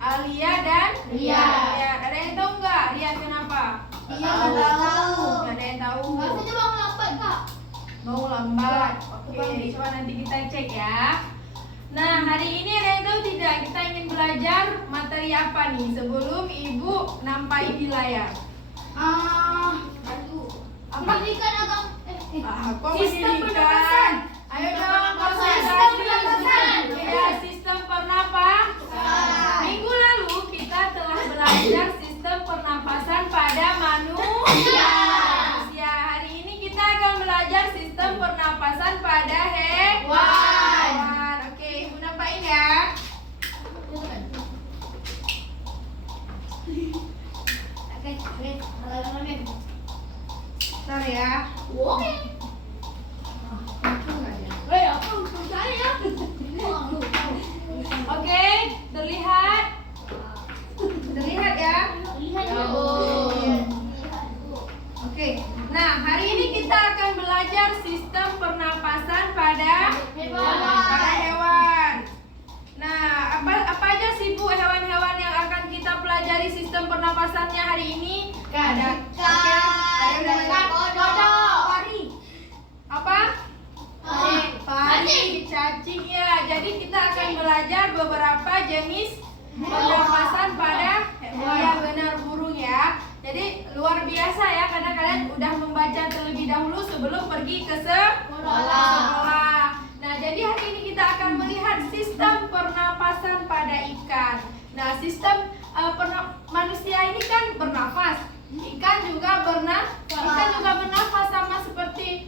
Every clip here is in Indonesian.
Alia dan Rian. Ada yang tahu nggak Rian kenapa? Nggak tahu. Nggak ada yang tahu. Mau lambat. Oke, coba nanti kita cek ya. Nah, hari ini ada yang tahu tidak? Kita ingin belajar materi apa nih sebelum Ibu nampai di layar? Apa? Sistem pernapasan. Ayo dong, Sistem pernapasan. Ya, sistem pernapasan. Minggu lalu kita telah belajar sistem pernapasan pada manusia. Hari ini kita akan belajar sistem pernapasan pada hewan. Oke, Ibu nampain ya. Bentar ya. Oke, terlihat? Terlihat ya? Oke. Nah, hari ini kita akan belajar sistem pernapasan pada hewan. Nah, apa aja sih Bu hewan-hewan yang akan kita pelajari sistem pernapasannya hari ini? Ada pari, cacing ya. Jadi kita akan belajar beberapa jenis pernapasan pada hewan. Ya benar, burung ya. Jadi luar biasa ya karena kalian udah membaca terlebih dahulu sebelum pergi ke sekolah. Nah, jadi hari ini kita akan melihat sistem pernapasan pada ikan. Nah, sistem manusia ini kan bernafas. Ikan juga bernafas sama seperti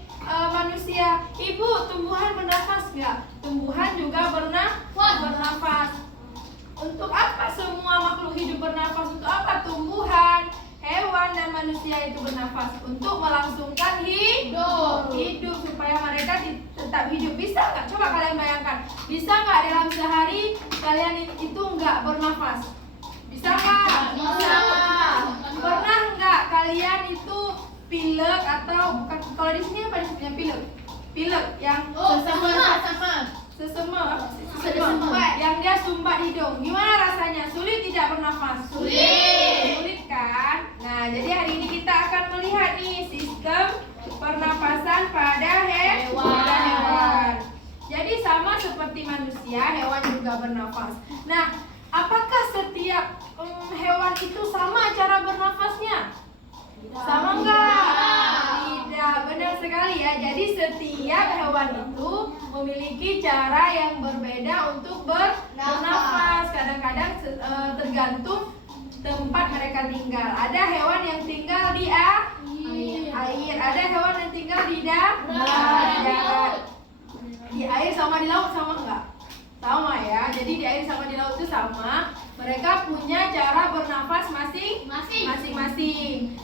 manusia. Ibu, tumbuhan bernafas nggak? Tumbuhan juga bernafas. Untuk apa semua makhluk hidup bernafas? Untuk apa tumbuhan, hewan, dan manusia itu bernafas? Untuk melangsungkan hidup supaya mereka tetap hidup. Bisa nggak? Coba kalian bayangkan. Bisa nggak dalam sehari kalian itu nggak bernafas? Bisa nggak? Bisa. Pernah nggak kalian itu pilek atau bukan? Kalau di sini apa disebutnya pilek? Pilek yang sesema, yang dia sumbat hidung. Gimana rasanya? Sulit tidak bernafas? Sulit kan? Nah, jadi hari ini kita akan melihat nih sistem pernapasan pada hewan. Jadi sama seperti manusia, hewan juga bernafas. Nah, apakah setiap hewan itu sama cara bernafasnya? Sama enggak? Tidak, benar sekali ya. Jadi setiap hewan itu memiliki cara yang berbeda untuk bernafas. Kadang-kadang tergantung tempat mereka tinggal. Ada hewan yang tinggal di air, ada hewan yang tinggal di darat. Di air sama di laut sama enggak? Sama ya. Jadi di air sama di laut itu sama. Mereka punya cara bernafas masing-masing.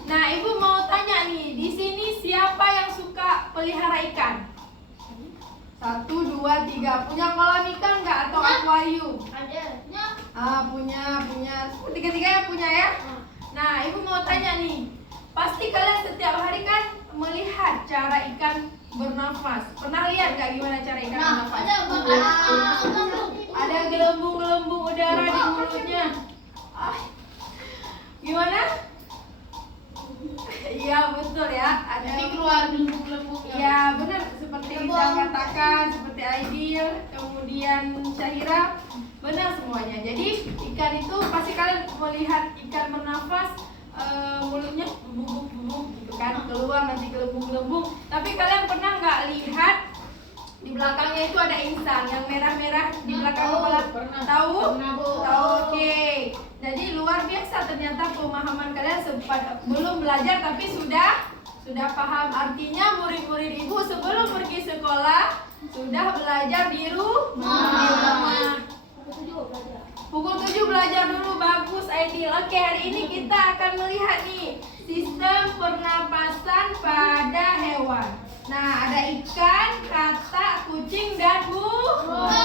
Nah, Ibu mau tanya nih, di sini siapa yang suka pelihara ikan? 1, 2, 3. Punya kolam ikan nggak atau akuarium? Punya. Tiga-tiganya punya ya? Nah, Ibu mau tanya nih, pasti kalian setiap hari kan melihat cara ikan bernafas. Pernah lihat nggak gimana cara ikan bernafas? Ada gelembung-gelembung udara di mulutnya. Gimana? Iya betul ya. Ada keluar gelembung-gelembung. Ya benar, seperti yang katakan, seperti Aidil, kemudian Syahira, benar semuanya. Jadi ikan itu pasti kalian melihat ikan bernafas, mulutnya bubuk-bubuk gitu kan, keluar nanti gelembung-gelembung. Tapi kalian pernah nggak lihat di belakangnya itu ada insang yang merah-merah di belakang kepala? Tahu? Oke. Jadi luar biasa ternyata pemahaman kalian belum belajar tapi sudah paham. Artinya murid-murid Ibu sebelum pergi sekolah sudah belajar di rumah. Pukul 7 belajar dulu, bagus Aidil. Oke, hari ini kita akan melihat nih sistem pernapasan pada hewan. Nah, ada ikan, katak, kucing, dan burung.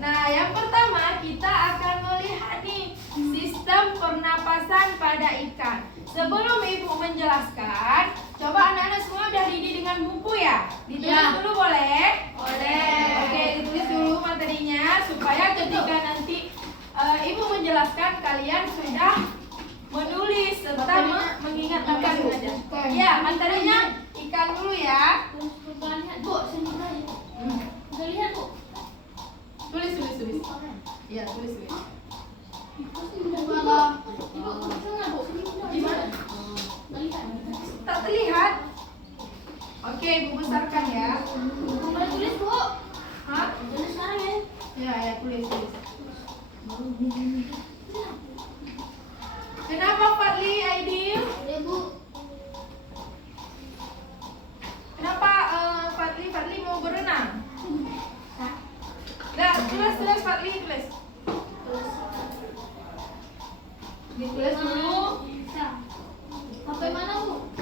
Nah, yang pertama kita akan melihat nih sistem pernapasan pada ikan. Sebelum Ibu menjelaskan, coba anak-anak semua udah ready dengan buku ya? Ditulis dulu boleh? Boleh. Oke, ditulis dulu materinya Ya, materinya ikan dulu ya. Bukan lihat bu, sini aja. Udah lihat bu. Tulis. Ya, tulis. Kalau ibu sana bu, sini udah. Gimana? Nggak lihat. Tak terlihat. Oke, Ibu besarkan ya. Boleh tulis bu. Hah? Tulis sekarang ya. Ya, tulis. Kenapa Fadli, Aidil? Udah bu. Kenapa Fadli mau berenang? Nah, tulis Fadli, tulis. Ditulis dulu. Sampai mana bu?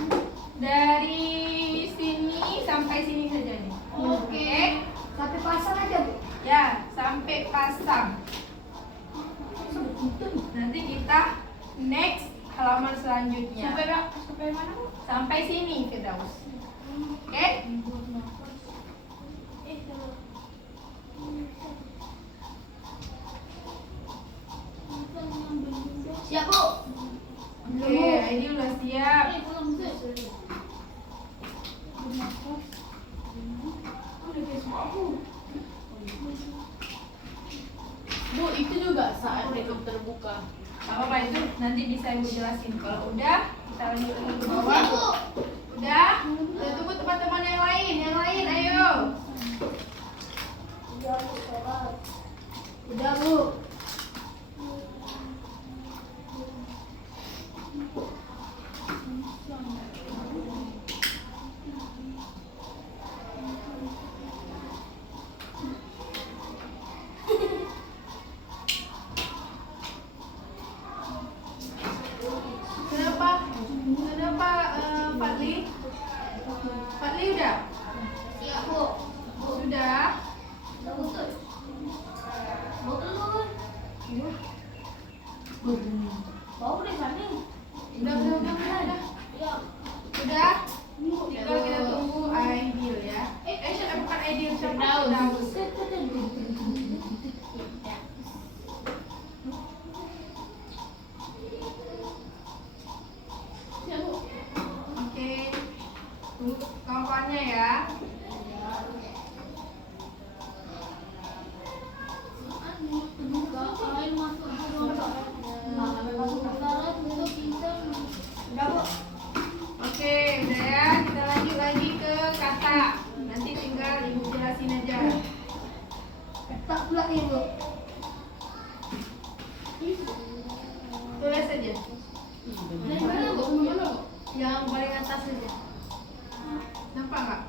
Dari sini sampai sini saja nih. Oke. Sampai pasang aja bu. Ya, sampai pasang. Nanti kita next halaman selanjutnya. Sampai mana bu? Sampai sini, Firdaus. Oke? Siap bu. Oke, ini udah siap. Bu, itu juga saat rekam terbuka. Gak apa-apa itu nanti bisa Ibu jelasin. Kalau udah, kita lanjut lagi ke bawah. Siap bu. Udah? Kita tunggu teman-teman yang lain, ayo. Udah bu. Kenapa Fadli? Fadli udah? Siap bu. Sudah? Udah betul. Betul. Bau deh sana. Udah. Ya. Udah? Tinggal kita tunggu Aidil ya. Bukan Aidil, siapa? Firdaus. Siap bu. Oke. Tunggu kawan-kawannya ya. Air masuk Udah, Bu? Oke, udah ya. Kita lanjut lagi ke kata. Nanti tinggal Ibu jelasin aja. tak pula ya bu. Tulis aja. Dari mana bu? Mana bu? Yang paling atas aja. Nampak nggak?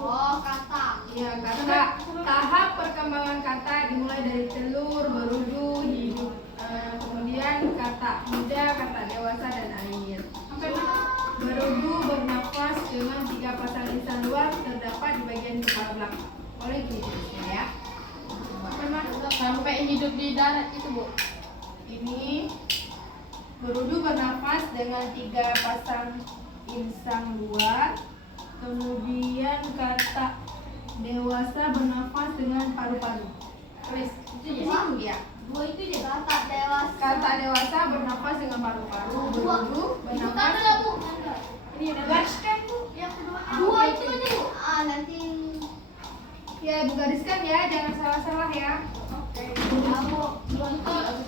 Oh kata. Iya, kata. Tahap perkembangan kata dimulai dari telur, berudu, hidup, kemudian kata muda, kata dewasa, dan air. Berudu bernafas dengan 3 pasang lisan luar terdapat di bagian kepala belakang. Boleh gini tulisnya ya. Sampai hidup di darat itu bu. Ini berudu bernafas dengan 3 pasang insang luar. Kemudian kata dewasa bernafas dengan paru-paru. Tulis itu ya. Dua itu je. Kata dewasa. Kata dewasa bernafas dengan paru-paru. Berudu bernafas. Kata bu. Ini ada gariskan Bu. Yang kedua. Dua itu aja bu. Ah nanti. Ya, Ibu gariskan ya, jangan salah-salah ya. Oke. Kamu berangkat.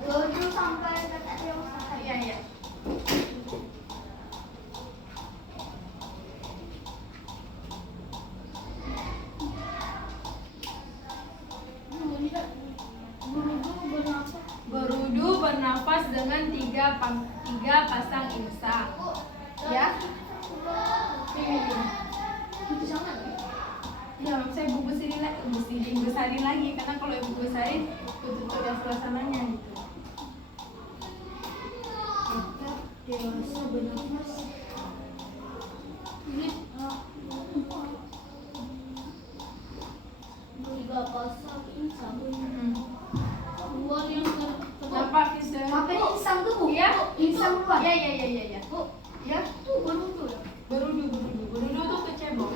Tujuh sampai kata dewasa. Iya. Berudu bernafas dengan 3 pasang insang. Ya. Itu sangat. Ya, saya ibu besarin lagi karena kalau ibu besarin tutup ada suasananya gitu. Dewasa bernafas. Ini 3 pasang insang. Luar yang Nampak bisa? Apa insang tuh bu? Iya. Insang luar. Iya. Bu, Ya, tuh berudu. berudu tuh kecebong.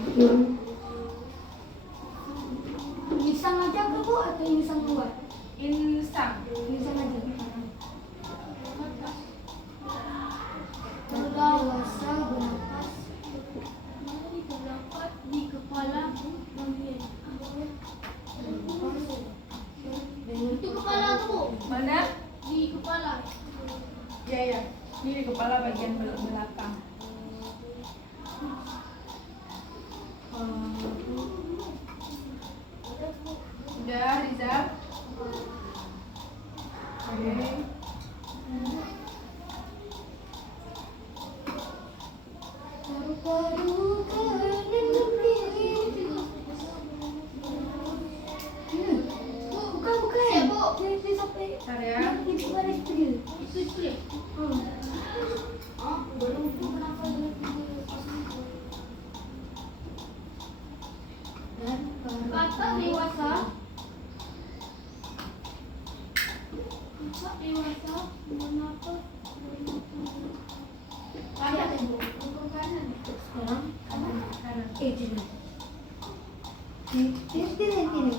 Insang aja ke bu atau insang luar? Insang. Insang aja. Udah ya. Ini di kepala bagian belakang. Udah, Rizal. Oke. Bentar ya. Kata dewasa. Mengapa? Kanan ibu. Kanan. Sekarang kanan. Jadi. Ini.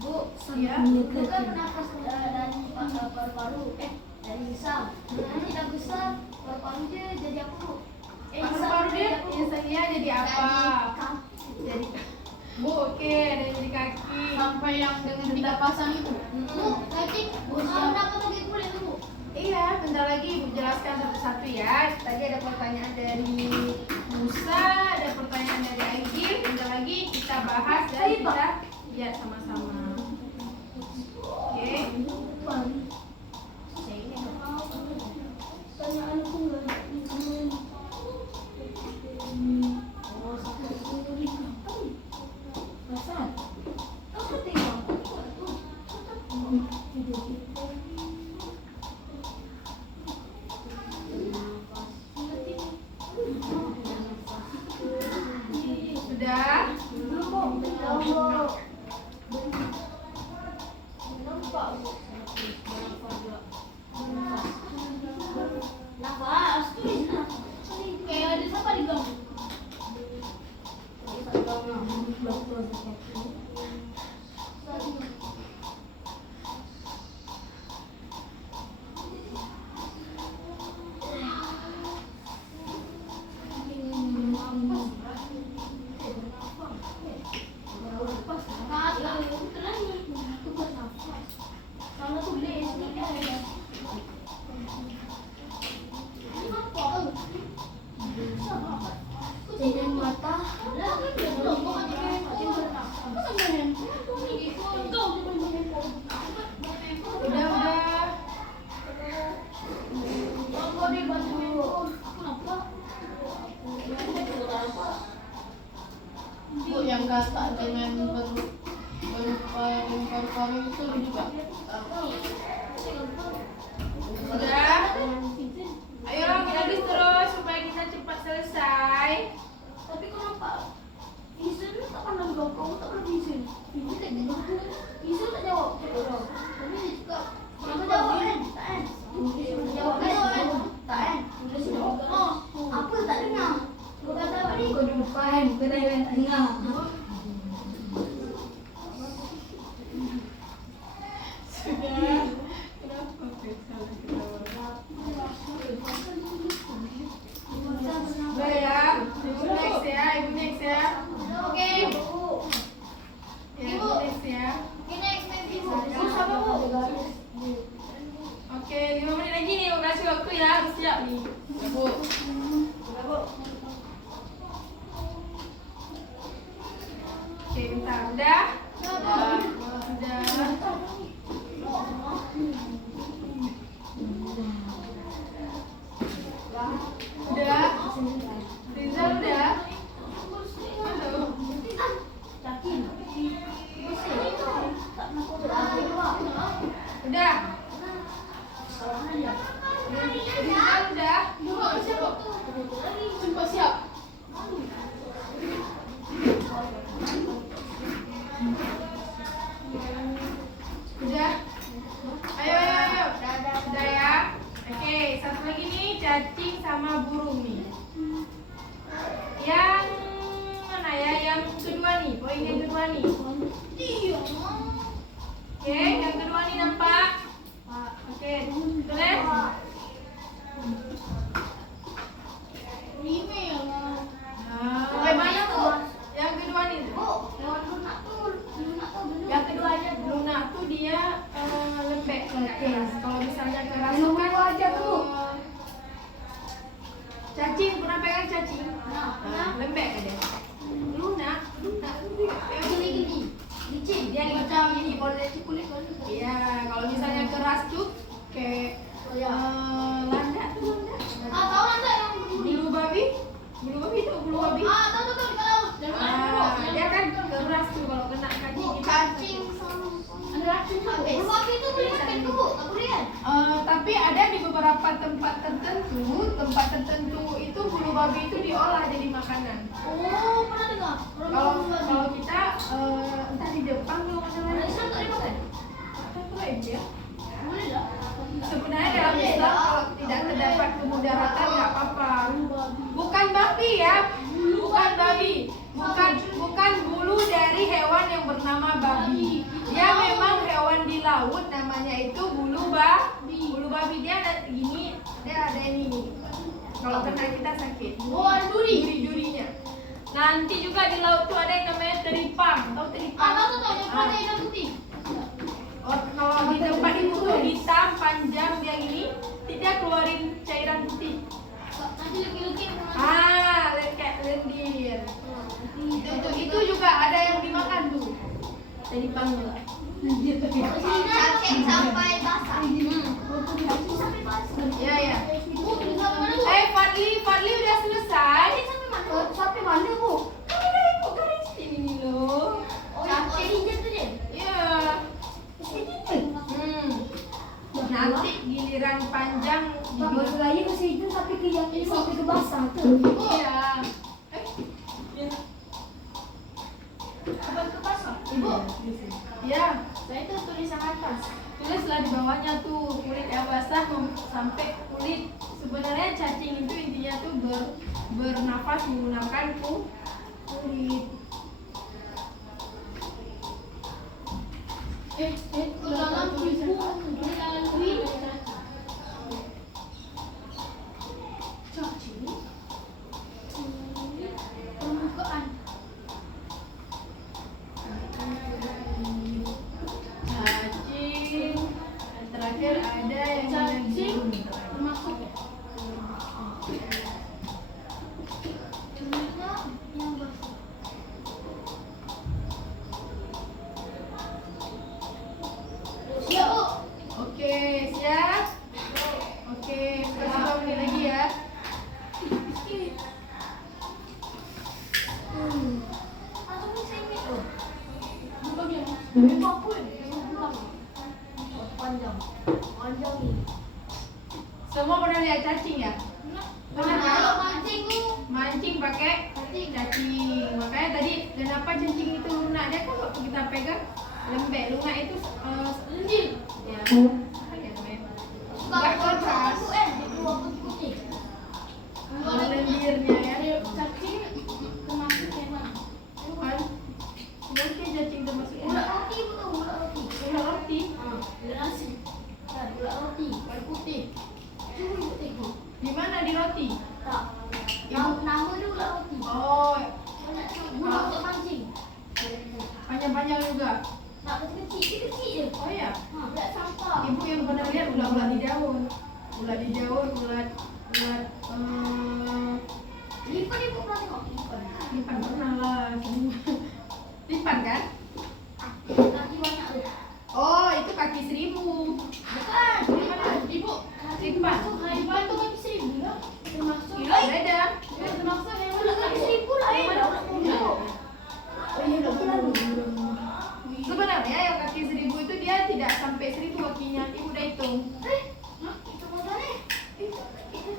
Bu, Ya. bukan nafas dari paru-paru, dari hisap. Tidak besar, paru-paru dia jadi apa bu? Paru-paru dia biasanya jadi apa? Jadi Bu, oke, ada jadi kaki. Sampai yang dengan 3 pasang itu. Bu, kaki, kenapa pakai kulit bu? Iya, bentar lagi Ibu jelaskan satu-satu ya. Tadi ada pertanyaan dari Musa, ada pertanyaan dari Aigil. Bentar lagi kita bahas dan kita lihat sama-sama. Oke. Pertanyaanku Sudah? nafas, kayak ada siapa di gang? Jangan mata. Udah. Bu, yang kata dengan berupa yang paru-paru itu juga. Sudah? Ayo habis terus supaya kita cepat selesai. Tapi kenapa? Izin tak pernah jawab, kamu tak pernah izin. Izin tak jawab. Tapi dia juga kamu jawab kan? Tak kan? Jawab kan? Tak kan? Oh, apa tak dengar? Kau kata apa ni? Kau depan, kau tak dengar. Sudah. Kenapa salah kita? Udah ya. Ibu next ya. Ibu next ya. Oke. Ya, Ibu next ya. Oke, next ibu. Ibu siapa bu? Oke, 5 menit lagi nih. Aku kasih waktu ya. Harus siap nih. Ya, Bu. Udah, Bu. Oke, bentar. Udah? Udah. Udah? Rizal udah? Halo? Yakin? Udah? Salahnya. Rizal udah? Cepat siap. Udah? Ayo. Udah ya? Oke, satu lagi nih cacing sama burung nih. Yang mana ya? Yang kedua nih, poin yang kedua nih. Oke, yang kedua nih nampak? Oke, tulis. Ini yang Nah, mana tuh? Yang kedua nih. Bu, lewat benak tuh. kayak landak tuh landak. Tahu nggak yang bulu? Bulu babi itu bulu babi. Tahu di laut. Dia kan keras tuh kalau kena kaki kita. Cacing sama ada cacing. Bulu babi itu boleh makan tuh, nggak boleh. Tapi ada di beberapa tempat tertentu itu bulu babi itu diolah jadi makanan. Oh, pernah dengar? Kalau kita entah di Jepang kalau nggak salah. Ada Islam tak dimakan? Apa lagi ya? Boleh tak? Sebenarnya dalam Islam kalau tidak terdapat kemudaratan nggak apa-apa. Bukan babi ya, bukan babi, bukan bulu dari hewan yang bernama babi. Dia memang hewan di laut, namanya itu bulu babi. Bulu babi dia ada gini, dia ada ini. Kalau kena kita sakit. Oh, ada Duri-durinya. Nanti juga di laut tuh ada yang namanya teripang. Tahu teripang? Tahu yang pada hitam putih. Oh, kalau di tempat itu tuh hitam panjang dia gini, dia keluarin cairan putih. Nanti lagi-lagi. Kayak lendir. Itu juga ada yang dimakan tuh. Teripang juga. Cacing sampai basah. Cacing sampai basah. Iya. Oh, Fadli udah selesai. sampai mana bu? Kan udah ibu garis ini loh. Oh, yang hijau tu dia. Iya. Nanti giliran panjang Bagus lagi ke situ sampai ke yang sampai ke basah tuh. Iya. Bukan ke basah. Ibu. Iya. Saya itu tulisan atas. Tulislah di bawahnya tuh kulit yang basah sampai kulit. Sebenarnya cacing itu intinya tuh bernafas menggunakan kulit. Dalam ibu, dalam kuih. Cacing. Permukaan. Cacing. Terakhir ada yang Cacing termasuk yang basah. Siap bu. Oke, siap? Oke, kasih 2 menit lagi ya. Atau saya ini tuh. Bukan yang panjang, panjang ni. Semua pernah lihat cacing ya? Kalau mancing tu, Mancing pakai cacing. Makanya tadi kenapa cacing itu lunak? Dia kan waktu kita pegang lembek. Lunak itu lendir. ya. Apa ya namanya? Nggak keras. Tu itu waktu putih. Kalau lendirnya ya. Cacing termasuk hewan. Kan? Mungkin cacing termasuk Ulat roti betul, ulat roti. ulat roti. Ulat nasi. Ulat roti, ulat putih. Itu putih tu. Di mana di roti? Tak. Nama dia ulat roti. Oh, Guna untuk mancing. panjang-panjang juga. Tak kecil je. Oh ya. Ulat sampah. Ibu yang pernah lihat ulat di daun. Ulat Lipan ibu pernah tengok? lipan pernah lah. Lipan kan? Kaki banyak tu. Oh, itu kaki 1000. Bukan. Ibu. Lipan. Lipan tu kaki 1000 lah. Termasuk. Beda. Termasuk hewan kaki 1000 lah ya. Oh iya, sebenarnya yang kaki 1000 itu dia tidak sampai 1000 kakinya. Ibu udah hitung. Itu mana ni?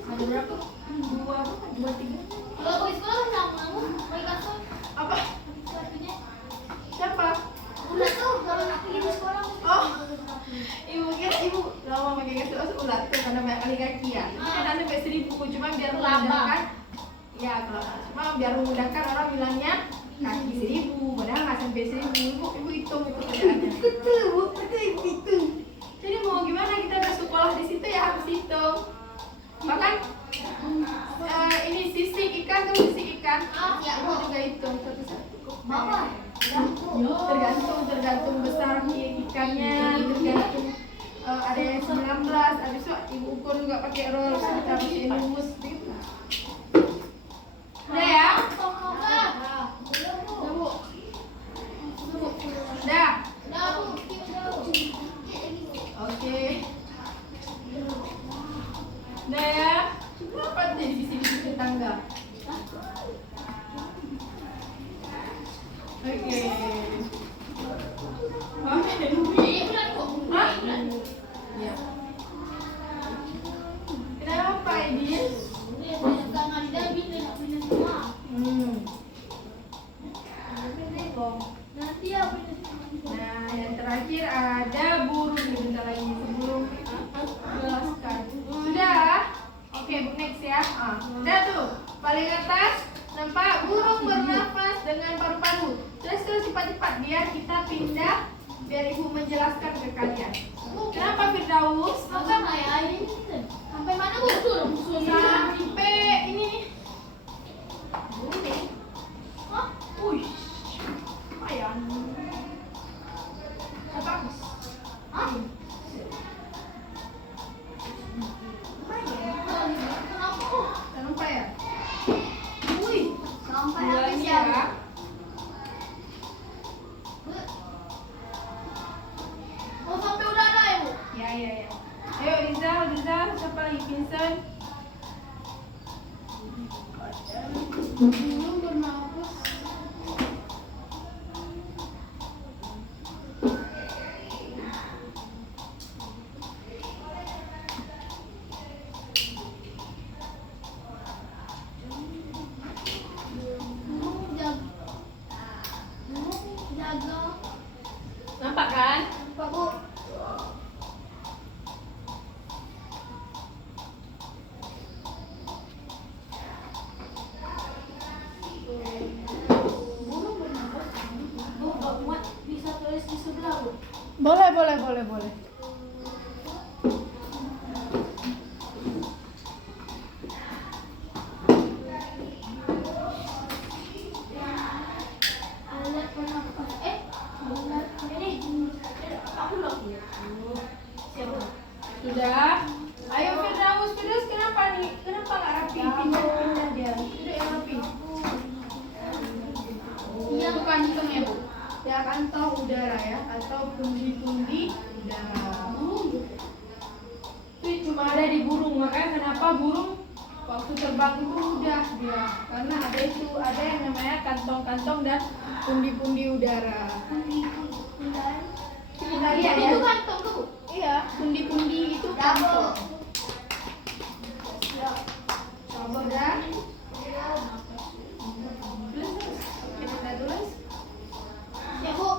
Ada berapa? 2 apa? 2, 3. Kalau pergi sekolah sama pergi kasut. Apa? Kakinya. Siapa? Ulat tu kalau nak pergi sekolah. Oh, ibu kira ibu lama pakai kasut ulat tuh karena banyak kali kaki ya. Itu kan ada sampai 1000, cuma biar memudahkan. Ya, kalau cuma biar memudahkan orang bilangnya kaki 1000, padahal nggak sampai 1000. Ibu hitung itu kerjaannya. Betul ibu hitung. Jadi mau gimana kita udah sekolah di situ ya harus hitung. Bahkan ini sisik ikan. Ibu juga hitung satu-satu. Bawah. Tergantung besar ikannya, tergantung ada yang 19, habis itu ibu ukur juga pakai roll, kita masukin rumus gitu. Udah ya? Udah. Oke. Oke. Ini bulan kok. Hah? Bulan. Iya. Kenapa Edin? Dia banyak kangen David dia nak pindah semua. Nanti ya pindah semua. Nah, yang terakhir ada burung nih, bentar lagi sebelum jelaskan. Sudah? Oke, next ya. Udah tuh. Paling atas nampak burung bernafas dengan paru-paru. Terus cepat-cepat biar kita pindah, biar ibu menjelaskan ke kalian. Kenapa Firdaus? Apa kayak ini kan? Sampai mana bu? Sampai ini nih. Ini. Hah? Wih. Lumayan. Bagus. Hah? Lumayan. Kenapa? Sampai ya? Wih. Sampai Dua habis lagi ya. ya. Oh sampai udara ya bu? Ya. Ayo Riza, siapa lagi? Vincent. Burung bernafas. Jaga. Nampak kan? Pak bu. Burung bernafas. Bu, Pak Muat bisa tulis di sebelah bu. Boleh. Alat penafas. Alat ini. Aku loh. Siapa? Sudah. Ayo Firdaus, kenapa nih? Kenapa nggak rapi? Pindah dia. Duduk yang rapi. Iya. Itu kantong ya bu. Ya kantong udara ya, atau pundi-pundi udara. Itu cuma ada di burung, makanya kenapa burung waktu terbang itu mudah dia, karena ada yang namanya kantong-kantong dan pundi-pundi udara. Kita lihat ya. Itu kantong tuh. Iya, pundi-pundi itu kantong. Sabar dah. Kita tulis. Ya bu.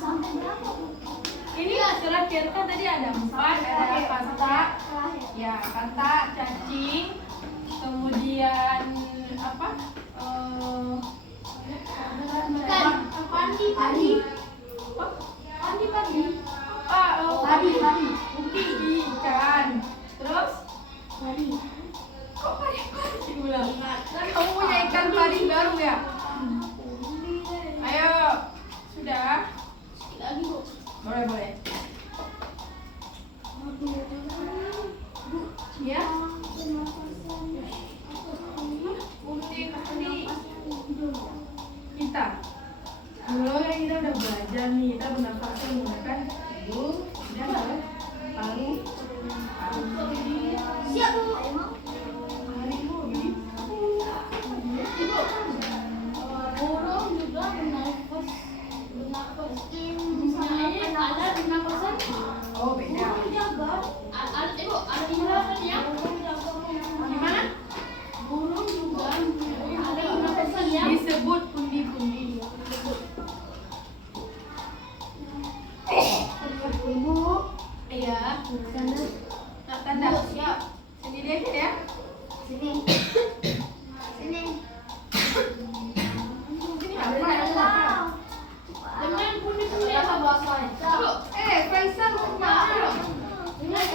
Sampai berapa bu? Ini terakhir kan tadi ada 4, ada kanta, ya kanta, cacing, kemudian apa? Ikan. Padi. Padi. Padi ikan. Terus? Kok padi ulang? Kamu punya ikan padi baru ya? Ayo, sudah? Lagi bu. Boleh. Ya? Pundi kita. Dulu kan kita udah belajar nih, kita bernafas menggunakan hidung dan paru. Siap bu. Burung juga bernafas. Misalnya ada bernafasan. Oh beda. Jaga. Ada ibu, ada penjelasan ya. Gimana? Burung juga ada bernafasan ya. Disebut pundi-pundi. Ibu, Iya. sana, Tanda. Siap. Sendiri aja ya. sini. Sini. Ini apa? Dengan pundi-pundi apa bahasanya? Faisal mau kemana? Dengan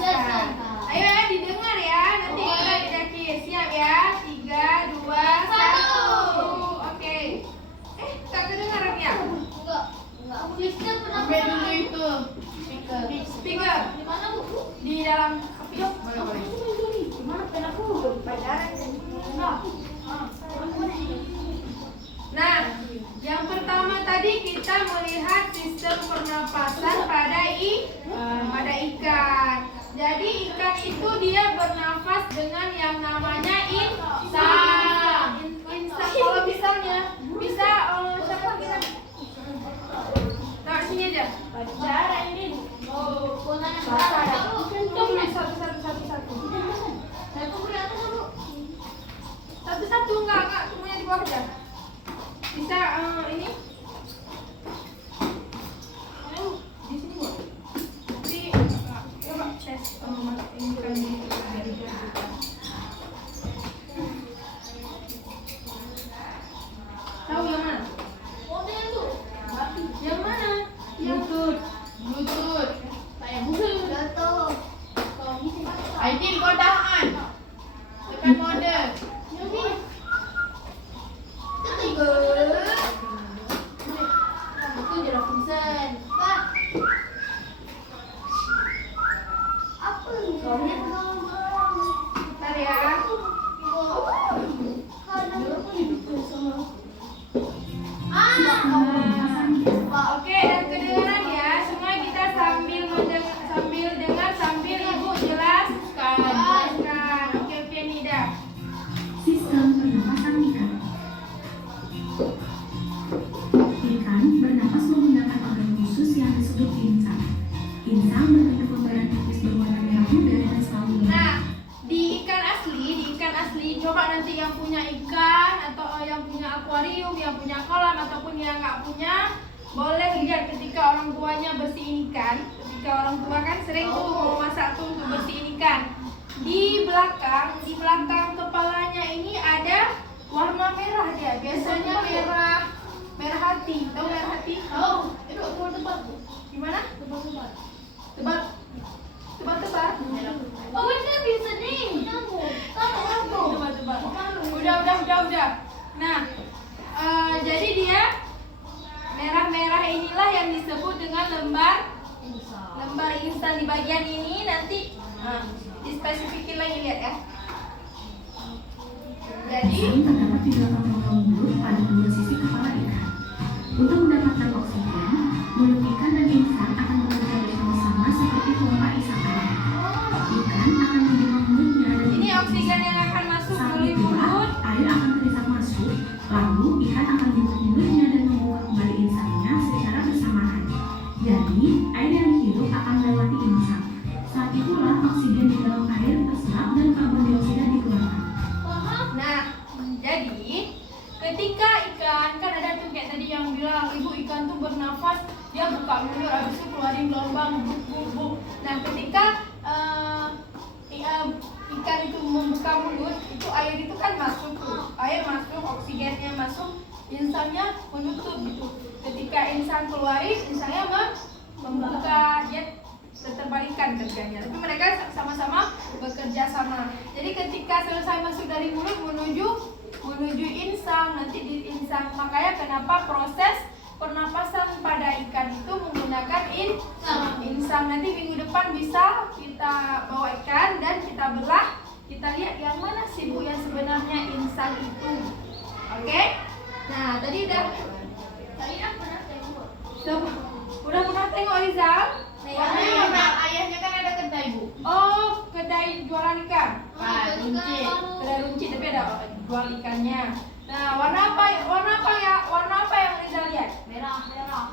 lepaskan. Ayo ya, didengar ya. Nanti kita didaki. Siap ya? 3, 2, 1. Oke. Tak kedengaran ya? Enggak. Sister pernah Sampai dulu itu speaker. Speaker di mana Bu? di dalam video. Mana boleh? Gimana penaku? Pacaran. Nah, yang pertama tadi kita melihat sistem pernapasan pada ikan. Jadi ikan itu dia bernafas dengan yang namanya insang. Kalau misalnya bisa siapa kita? Taruh sini aja. Pacaran ini. Bola yang Basah ya. Bu. Coba satu. Saya tuh kelihatan Bu. Satu enggak semuanya di bawah aja. Bisa ini di sini Bu. Di coba tes ini kan dari tahu yang mana? Model tuh. Yang mana? Bluetooth. Kayak bukan jatuh. Kalau gitu Aidil kau tahan. Tekan mode. Ini. Ketiga. Itu jarak Vincent. Pak. Apa nih? Bentar ya. Oke, dan kedengaran ya. Semua kita sambil dengar sambil Ibu jelaskan. Oke, Nida. Sistem pernapasan ikan. Ikan bernapas menggunakan organ khusus yang disebut insang. Insang berbentuk lembaran tipis berwarna merah muda dan selalu Nah, di ikan asli, coba nanti yang punya ikan atau yang punya akuarium, yang punya kolam ataupun yang nggak punya, boleh lihat ketika orang tuanya bersihin ikan. Ketika orang tua kan sering tuh mau masak tuh untuk bersihin ikan. Di belakang kepalanya ini ada warna merah dia. Biasanya merah hati. Tahu merah hati? Oh, itu aku tebak Bu. Gimana? Tebak-tebak. Tebak-tebak. Oh, ini bisa nih. Tahu. Tebak-tebak. Udah. Nah, jadi dia merah-merah inilah yang disebut dengan lembar instan di bagian ini. Nanti dispesifikin lagi, lihat ya. Jadi insang terdapat di belakang rongga mulut pada kedua sisi kepala ikan. Untuk mendapatkan oksigen, mulut ikan dan insang akan bekerja bersama-sama seperti kelompok isapan. Ikan akan membuka mulutnya dan ini oksigen yang akan masuk saat melalui dibuka, mulut. air akan terhisap masuk, lalu ikan akan menutup mulutnya dan membuka kembali insangnya secara bersamaan. Jadi, air yang dihirup akan melewati insang. Saat itulah oksigen di dalam air terserap dan karbon dioksida dikeluarkan. Nah, jadi ketika ikan kan ada tuh kayak tadi yang bilang ibu ikan tuh bernafas, dia buka mulut habis itu keluarin gelombang buk. Nah, ketika ikan itu membuka mulut, itu air itu kan masuk tuh. Air masuk, oksigennya masuk, insangnya menutup gitu. Ketika insang keluarin, insangnya membuka, dia terbalikan kerjanya. Tapi mereka sama-sama bekerja sama. Jadi ketika selesai masuk dari mulut menuju insang, nanti di insang. Makanya kenapa proses pernapasan pada ikan itu menggunakan insang. Nanti minggu depan bisa kita bawa ikan dan kita belah, kita lihat yang mana sih Bu yang sebenarnya insang itu. Oke? Nah, tadi udah udah pernah tengok Rizal? Ayahnya kan ada kedai Bu. Oh, kedai jualan ikan. Runcit. Kedai runcit tapi ada jual ikannya. Nah, warna apa yang Rizal lihat?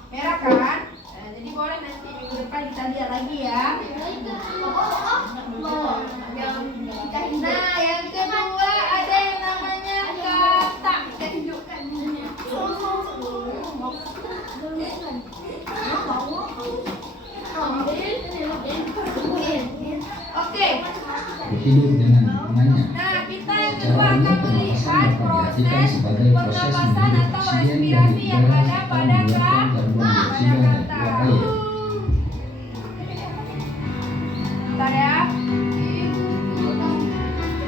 Merah kan? Nah, jadi boleh nanti minggu depan kita lihat lagi ya. Nah, yang kedua ada yang namanya katak. Kita tunjukkan. Oke. Hidup dengan lingkungannya. Nah, kita yang Cara kedua ini akan pernapasan melihat dapat diartikan proses sebagai proses pernapasan mengirim atau oksigen dari respirasi yang udara ada serta pada mengeluarkan karbon dioksida dari uap air. Bentar ya.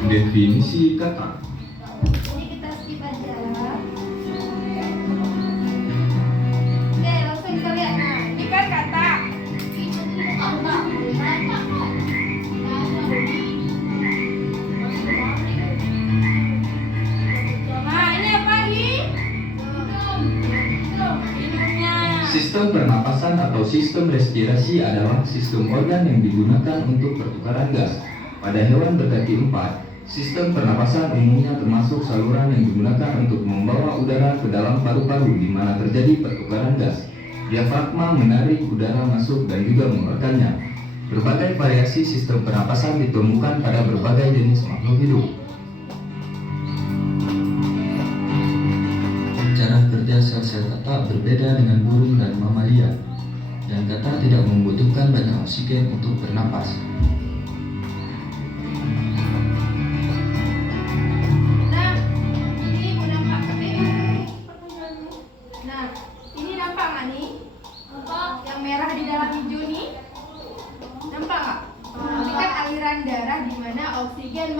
Definisi kata. Ini kita skip aja. Oke, langsung kita lihat. Nah, Ini kan kata. itu kata. Nah, ini apa Hi? Hidungnya. Sistem pernapasan atau sistem respirasi adalah sistem organ yang digunakan untuk pertukaran gas. Pada hewan berkaki 4, sistem pernapasan umumnya termasuk saluran yang digunakan untuk membawa udara ke dalam paru-paru di mana terjadi pertukaran gas. Diafragma menarik udara masuk dan juga mengeluarkannya. Berbagai variasi sistem pernapasan ditemukan pada berbagai jenis makhluk hidup. Cara kerja sel-sel kata berbeda dengan burung dan mamalia, dan kata tidak membutuhkan banyak oksigen untuk bernapas. Nah, ini mau nampak Nah, ini nampak nggak nih? Yang merah di dalam hijau nih, nampak nggak? Ini kan aliran darah di mana oksigen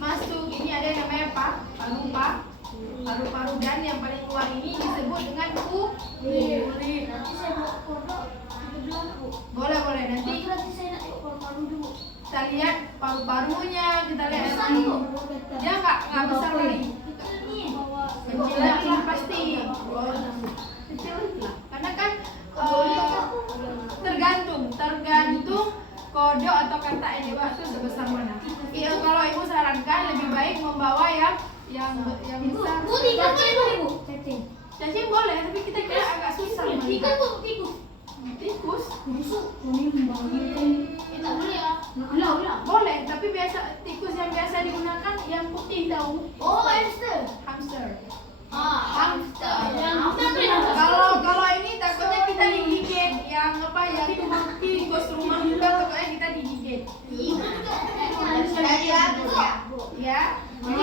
masuk. Ini ada yang namanya paru-paru dan yang paling luar ini disebut dengan kulit. Nanti saya mau kodok di belakang. Boleh nanti Nanti saya nak tengok paru-paru dulu. kita lihat paru-parunya, kita lihat Besar nanti. itu. Dia nggak besar lagi. Kecil nih. Kecil lagi pasti. Kecil lah. Karena kan tergantung kodok atau kata yang dibahas itu sebesar mana. Iya, kalau ibu sarankan lebih baik membawa yang besar. Bu, tiga boleh bu? Cacing. Cacing boleh, tapi kita kira agak susah. Tiga bu, tikus. Tikus Busuk. Ini membangun. Tak boleh ya? Ulah. boleh, tapi tikus yang biasa digunakan yang putih tahu. Oh, hamster. Hamster. Hamster. Kalau ini takutnya kita digigit yang tikus rumah juga takutnya kita digigit. Ya. Jadi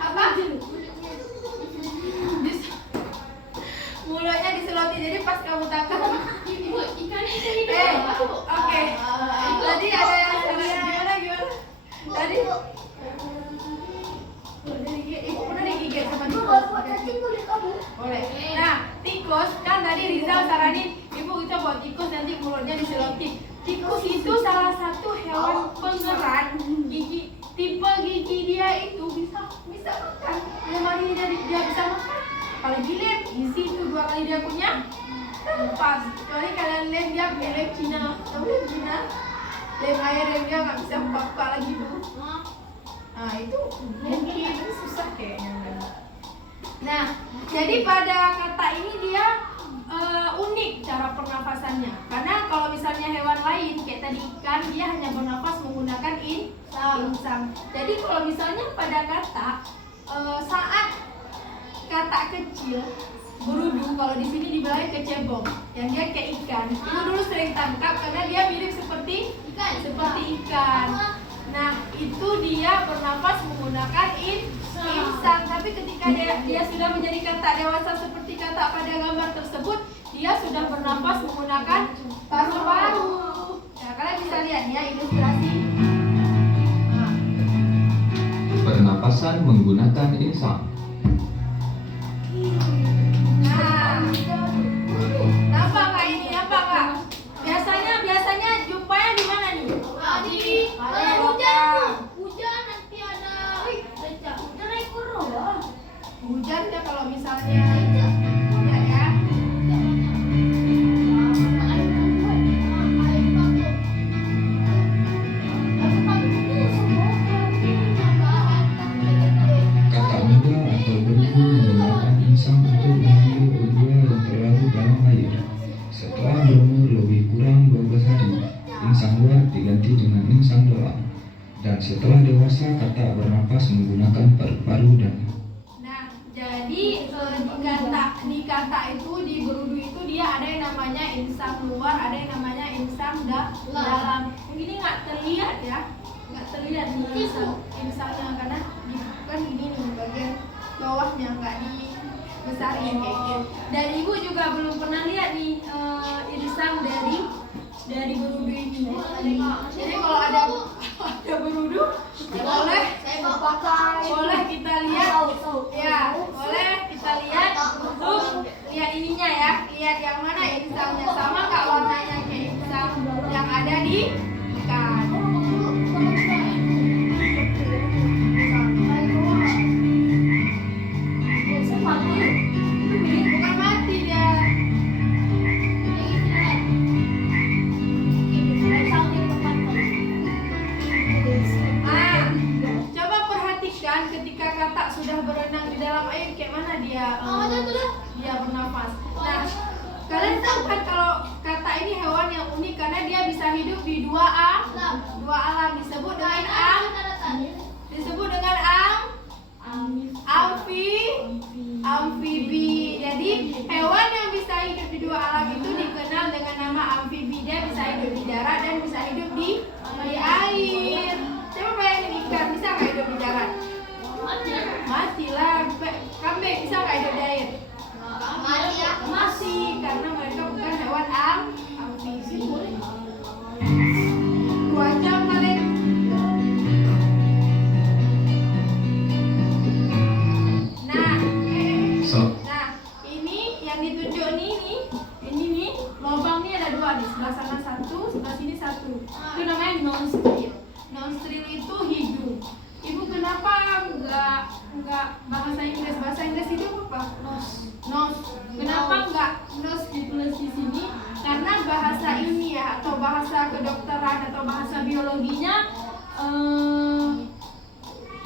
apa? Mulutnya diseloti, jadi pas kamu tangkap. Ikan itu Oke. Tadi ada yang gimana? Tadi ibu pernah digigit sama tikus? Boleh. Nah, tikus kan tadi Rizal saranin ibu coba tikus nanti mulutnya diseloti. Tikus itu salah satu hewan pengerat. Tipe gigi dia itu bisa makan. Lemari dia bisa makan. Apalagi lem, isi itu 2 kali dia punya. Pas. Kecuali kalian lem dia pakai lem Cina. Tahu lem Cina? Lem air yang dia nggak bisa buka lagi tuh. Nah itu mungkin susah kayaknya. Nah, jadi pada kata ini dia unik cara pernafasannya. Karena kalau misalnya hewan lain kayak tadi ikan, dia hanya bernafas menggunakan insang. Jadi kalau misalnya pada kata saat kata kecil berudu, kalau di sini dibilangnya kecebong, yang dia kayak ikan. Ibu dulu sering tangkap karena dia mirip seperti ikan. Nah, itu dia bernafas menggunakan insang. Tapi ketika dia sudah menjadi kata dewasa seperti kata pada gambar tersebut, dia sudah bernafas menggunakan paru-paru. Nah, kalian bisa lihat ya ilustrasi. Nah. Pernapasan menggunakan insang. Nah, nampak nggak ini? Nampak nggak? Biasanya jumpanya di mana nih? Hujan nanti ada hujan ekor loh. Hujan ya kalau misalnya ya. Kata muda atau berudu menggunakan insang untuk mengambil udara yang terlalu dalam air. Setelah berumur lebih kurang 12 hari, insang luar diganti dengan insang dalam. Dan setelah dewasa, kata bernapas menggunakan paru-paru dan. Nah, jadi di kata itu di berudu itu dia ada yang namanya insang luar, ada yang namanya insang dalam. Ini nggak terlihat ya, nggak terlihat nih insangnya karena kan ini nih bagian bawahnya nggak dibesarin kayak gitu. Dan ibu juga belum pernah lihat nih insang dari berudu ini. Jadi kalau ada berudu boleh kita lihat ya, boleh kita lihat untuk lihat ininya ya, lihat yang mana insangnya, sama nggak warnanya kayak insang yang ada di ikan. Bukan mati dia. Coba perhatikan ketika katak sudah berenang di dalam air kayak mana dia dia bernafas. Nah, kalian tahu kan kalau katak ini hewan yang unik karena dia bisa hidup di dua alam disebut dengan amfibi. Jadi hewan yang bisa hidup di dua alam itu dikenal dengan nama amfibi. Dia bisa hidup di darat dan bisa hidup di air. Coba bayangin ikan bisa nggak hidup di darat? Matilah. Kambing bisa nggak hidup di air? Masih, karena mereka bukan hewan amfibi. 2 jam paling. Nah, ini yang ditunjuk ini nih, lubangnya ada 2 nih, sebelah sana 1, sebelah sini 1. Itu namanya nostril. Nostril itu hidung. Ibu kenapa enggak bahasa Inggris itu apa? Nose. Kenapa enggak nose ditulis di sini? Karena bahasa ini ya, atau bahasa kedokteran atau bahasa biologinya,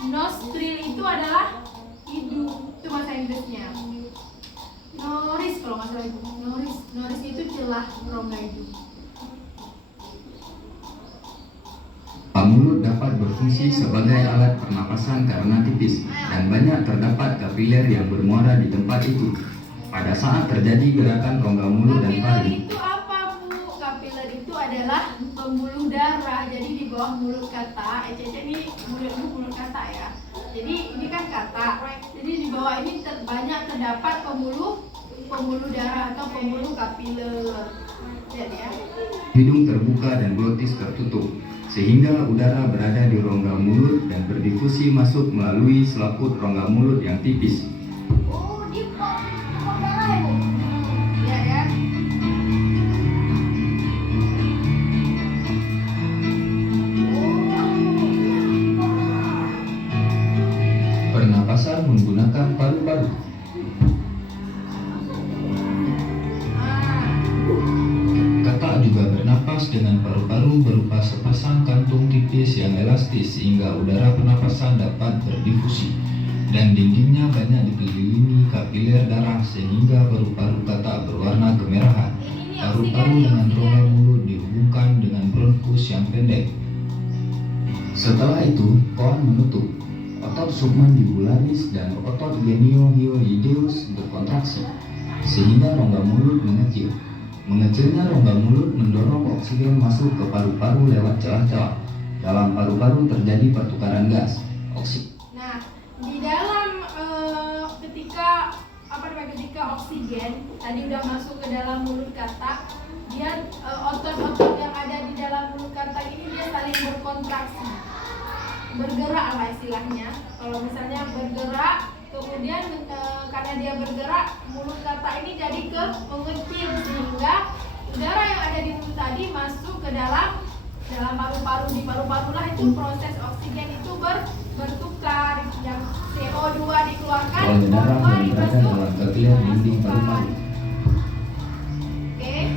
nostril itu adalah hidung. Itu bahasa Inggrisnya. Noris kalau nggak salah ibu. Noris itu celah rongga hidung. Mulut dapat berfungsi sebagai alat pernapasan karena tipis dan banyak terdapat kapiler yang bermuara di tempat itu. Pada saat terjadi gerakan rongga mulut dan Kapiler paru, itu apa Bu? Kapiler itu adalah pembuluh darah. Jadi di bawah mulut katak, ini mulut katak ya. Jadi ini kan katak. Jadi di bawah ini banyak terdapat pembuluh darah atau pembuluh kapiler. Lihat ya. hidung terbuka dan glotis tertutup, sehingga udara berada di rongga mulut dan berdifusi masuk melalui selaput rongga mulut yang tipis. Lihat ya. Pernapasan menggunakan paru-paru. Katak juga bernapas dengan paru-paru berupa sepasang kantung tipis yang elastis sehingga udara pernapasan dapat berdifusi, dan dindingnya banyak dikelilingi kapiler darah sehingga paru-paru katak berwarna kemerahan. Paru-paru dengan rongga mulut dihubungkan dengan bronkus yang pendek. Setelah itu, koan menutup. Otot submandibularis dan otot geniohyoideus berkontraksi sehingga rongga mulut mengecil. Mengecilnya rongga mulut mendorong oksigen masuk ke paru-paru lewat celah-celah. Dalam paru-paru terjadi pertukaran gas. Nah, di dalam ketika oksigen tadi udah masuk ke dalam mulut katak, dia otot-otot yang ada di dalam mulut katak ini dia saling berkontraksi, bergerak lah istilahnya. Kalau misalnya bergerak, kemudian karena dia bergerak, mulut katak ini jadi mengecil sehingga udara yang ada di mulut tadi masuk ke dalam paru-paru. Di paru-paru lah itu proses oksigen itu bertukar, yang CO2 dikeluarkan, Kalau darah O2 berada dimasuk. dalam kapiler dinding paru-paru. Oke.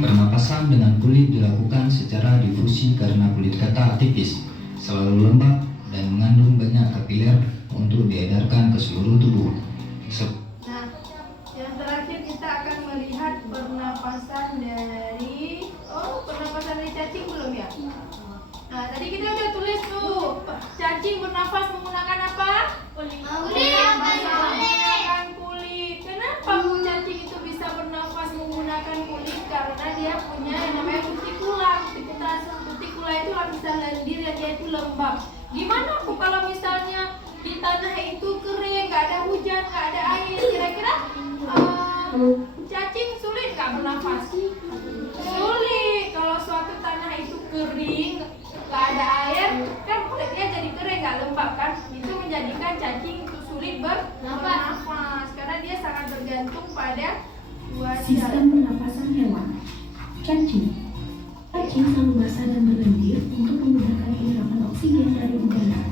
Pernapasan dengan kulit dilakukan secara difusi karena kulit katak tipis, selalu lembab, dan mengandung banyak kapiler untuk diedarkan ke seluruh tubuh. Nah, yang terakhir kita akan melihat pernapasan dari cacing belum ya? Nah, tadi kita udah tulis tuh, cacing bernafas menggunakan apa? Menggunakan kulit. Kenapa cacing itu bisa bernafas menggunakan kulit? Karena dia punya yang namanya kutikula. Kutikula itu lapisan lendir yang dia itu lembab. Gimana aku kalau misalnya di tanah itu kering, nggak ada hujan, nggak ada air, kira-kira cacing sulit nggak bernafas? Sulit. Kalau suatu tanah itu kering, nggak ada air, kan kulitnya jadi kering, nggak lembab kan? Itu menjadikan cacing itu sulit bernafas karena dia sangat bergantung pada cuaca. Sistem pernapasan hewan. Cacing. Cacing selalu basah dan berlendir untuk memudahkan penyerapan oksigen dari udara.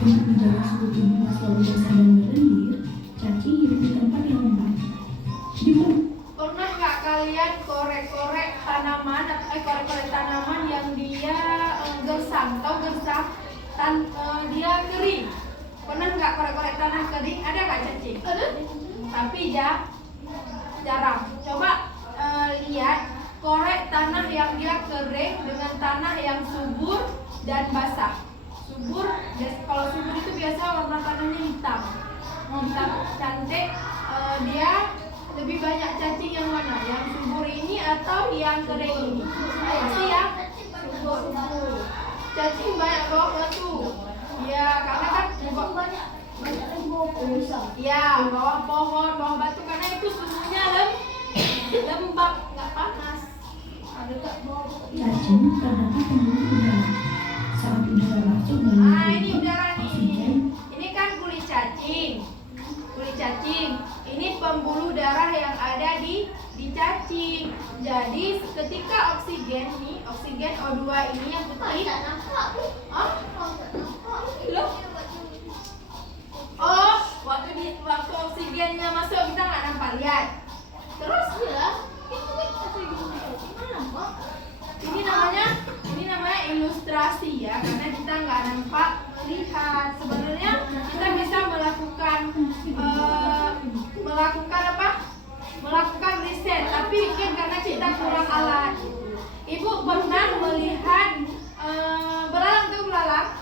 Untuk menjaga suhu tubuh yang selalu basah dan berlendir, cacing hidup di tempat yang lembab. Pernah nggak kalian korek-korek tanaman yang dia gersang, tahu gersang? Dia kering. Pernah nggak korek-korek tanah kering? Ada nggak cacing? Ada. Tapi jarang. Coba lihat korek tanah yang dia kering dengan tanah yang subur dan basah. Kalau subur itu biasa warna tanahnya hitam cantik. Dia lebih banyak cacing yang mana? Yang subur ini atau yang kering ini? Pasti yang subur. Cacing banyak bawah batu. Ya, karena kan banyak yang bawa pohon. ya bawah pohon, bawah batu, karena itu suhunya lembab, nggak panas. Ada nggak bawa Cacing terdapat pembuluh udara. Saat udara masuk Ini udara nih. Ini kan kulit cacing. Ini pembuluh darah yang ada di cacing. Jadi ketika oksigen O2 ini yang putih. Oh, waktu oksigennya masuk kita nggak nampak, lihat. Terus ini namanya ilustrasi ya, karena kita nggak nampak lihat. Sebenarnya kita bisa melakukan riset, tapi mungkin karena kita kurang alat. Ibu pernah melihat belalang tuh belalang?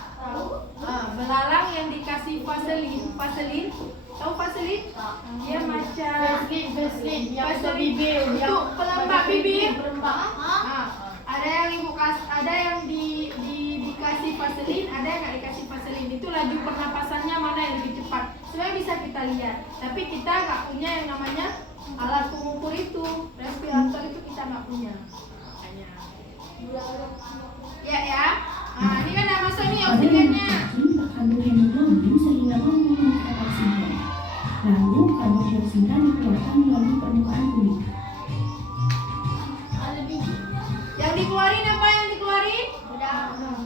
Belalang yang dikasih vaselin. Tahu vaselin? Dia macam Vaseline yang ke bibir, itu pelembab bibir. pelembab. Ada yang dikasih vaselin, ada yang nggak dikasih vaselin. Itu laju pernapasannya mana yang lebih cepat? Sebenarnya bisa kita lihat, tapi kita nggak punya yang namanya alat pengukur itu, respirator itu kita nggak punya. Makanya. Ya. Ini kan udah masuk nih oksigennya. Cacing terkandung hemoglobin sehingga mampu mengikat oksigen. Lalu karbon dioksida dikeluarkan melalui permukaan kulit. Ada biji. Yang dikeluarin apa?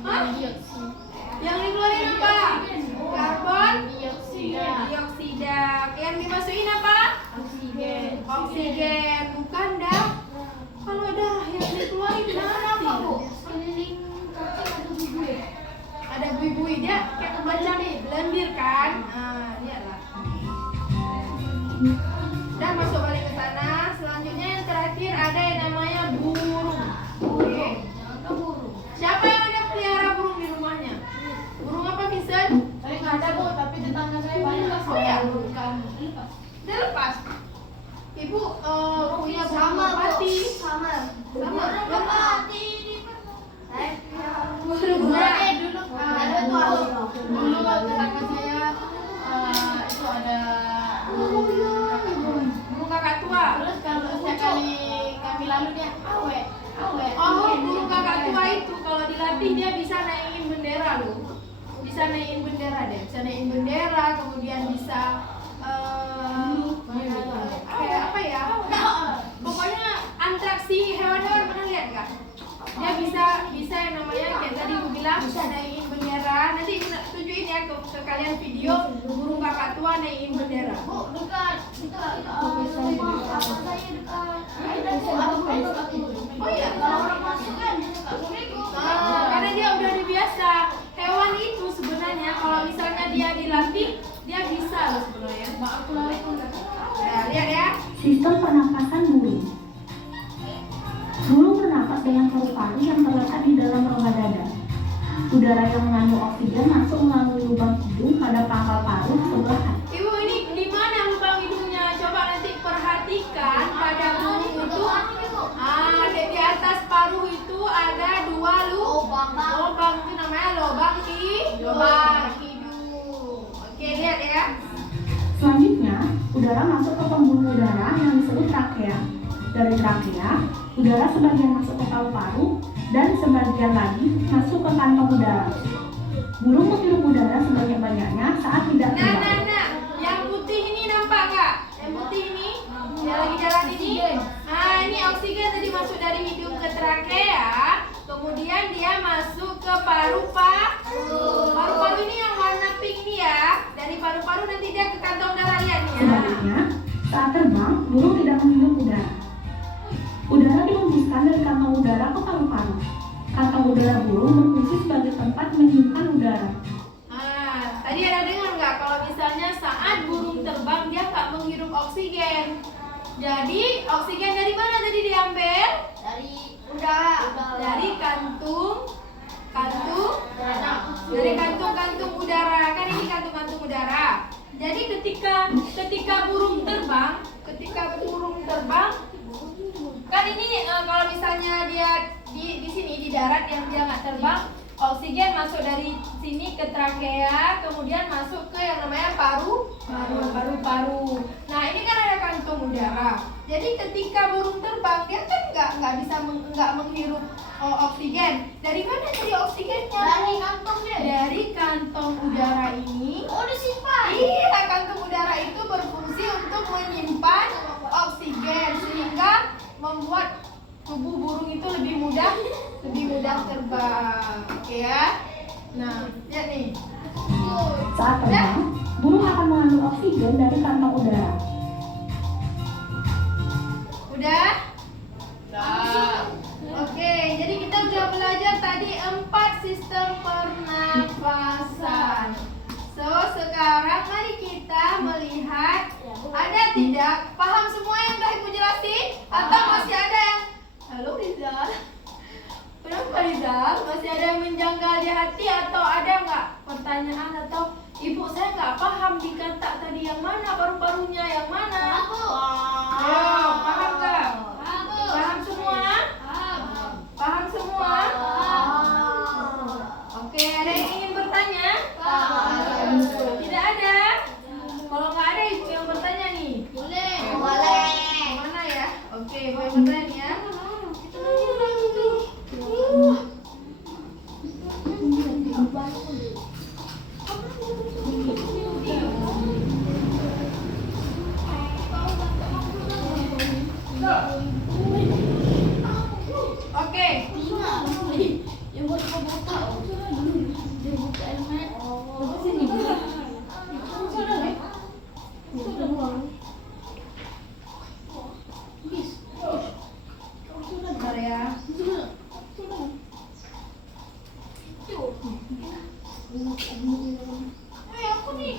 Hah? Yang dikeluarin apa? Karbon dioksida. Yang dimasukin apa? Oksigen. Bukan dah. Kalau darah yang dikeluarin nanti. keliling cacing ada bubur. Ada bui-bui, dia kayak macam lendir kan? Lihatlah. Udah masuk balik ke tanah. Selanjutnya yang terakhir ada yang namanya burung. Oke. Siapa yang ada pelihara burung di rumahnya? Burung apa, Vincent? Saya nggak ada Bu, tapi tetangga saya banyak. Oh ya? Bukan. Udah lepas. Ibu punya burung Sama merpati. sama. Burung Dulu ada tuh dulu tetangga saya itu ada burung kakak tua. terus kalau setiap kali kami lalu dia awet. Oh, burung kakak tua itu kalau dilatih dia bisa naikin bendera loh. Bisa naikin bendera, kemudian bisa kayak apa ya? Pokoknya atraksi hewan-hewan, pernah lihat nggak? Dia bisa yang namanya kayak tadi gue bilang, bisa naikin bendera. Nanti tunjukin ya ke kalian video burung kakak tua naikin bendera. Bu, dekat. Apa saya dekat. Oh iya. Kalau orang masuk kan dia dekat. Karena dia udah dibiasa. Hewan itu sebenarnya kalau misalnya dia dilatih, dia bisa loh sebenarnya. Nah, lihat ya. Sistem pernapasan burung. Burung bernapas dengan paru-paru yang terletak di dalam rongga dada. Udara yang mengandung oksigen masuk melalui lubang hidung pada pangkal paruh sebelah kanan. Ibu, ini di mana lubang hidungnya? Coba nanti perhatikan pada burung itu. Di atas paruh itu ada dua lubang. Itu namanya lubang hidung. yaitu trakea. Dari trakea, udara sebagian masuk ke paru-paru dan sebagian lagi masuk ke kantong udara. Burung menghirup udara sebanyak-banyaknya saat tidak terbang. Nah, yang putih ini nampak nggak? Yang putih ini, yang lagi jalan ini. Nah, ini oksigen tadi masuk dari hidung ke trakea, kemudian dia masuk ke paru-paru. Paru-paru ini yang warna pink nih ya. Dari paru-paru nanti dia ke kantong darah, lihat nih ya. Sebaliknya, saat terbang, burung tidak menghirup udara. Udara dihembuskan dari kantong udara ke paru-paru. Kantong udara burung berfungsi sebagai tempat menyimpan udara. Tadi ada dengar nggak kalau misalnya saat burung terbang dia nggak menghirup oksigen. Jadi oksigen dari mana tadi diambil? Dari udara. Dari kantung udara. Kan ini kantung udara. Jadi ketika burung terbang kan ini kalau misalnya dia di sini di darat yang dia nggak terbang, oksigen masuk dari sini ke trakea, kemudian masuk ke yang namanya paru-paru. Nah, ini kan ada kantung udara. Jadi ketika burung terbang dia kan nggak bisa menghirup oksigen. Dari mana tadi oksigennya? Dari kantongnya. Dari kantong udara ini. Oh, disimpan. Iya, kantong udara itu berfungsi untuk menyimpan oksigen sehingga membuat tubuh burung itu lebih mudah terbang. Oke ya. Nah, lihat nih. Saat terbang, burung akan mengambil oksigen dari kantong udara. Udah? Oke, jadi kita udah belajar tadi 4 sistem pernafasan. So, sekarang mari kita melihat, ada tidak? Paham semua yang udah Ibu jelasin? Atau masih ada yang halo Rizal? Kenapa Rizal? Masih ada yang menjanggal di hati atau ada nggak pertanyaan atau Ibu saya nggak paham dikata tadi yang mana paru-parunya yang mana? Ayo, paham nggak? Paham semua? Paham semua? Oke, ada yang ingin bertanya? Tidak ada? Kalau nggak ada Ibu yang bertanya nih. Boleh. Mana ya? Oke, boleh bertanya. Oke. Yang buat botak. Dia buka helmet. Sini. Bentar ya. Aku nih.